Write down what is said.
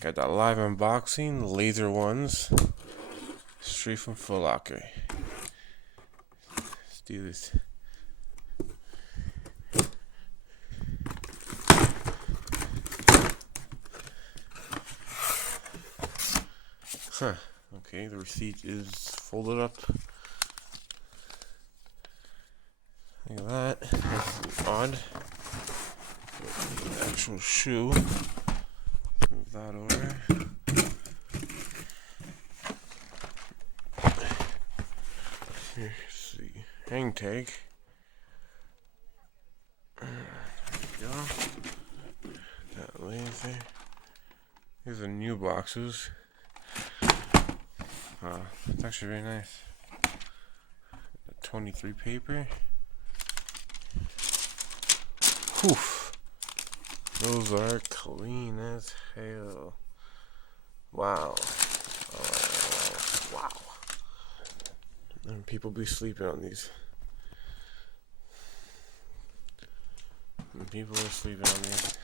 Got that live unboxing, laser ones, straight from Footlocker. Let's do this. Huh. Okay, the receipt is folded up. Look at that. That's odd. The actual shoe. Move that over. Here's the hang tag. There we go. That laser. These are new boxes. It's actually very nice. 23 paper. Whew. Those are clean as hell. Wow. Wow. And people be sleeping on these. People are sleeping on these.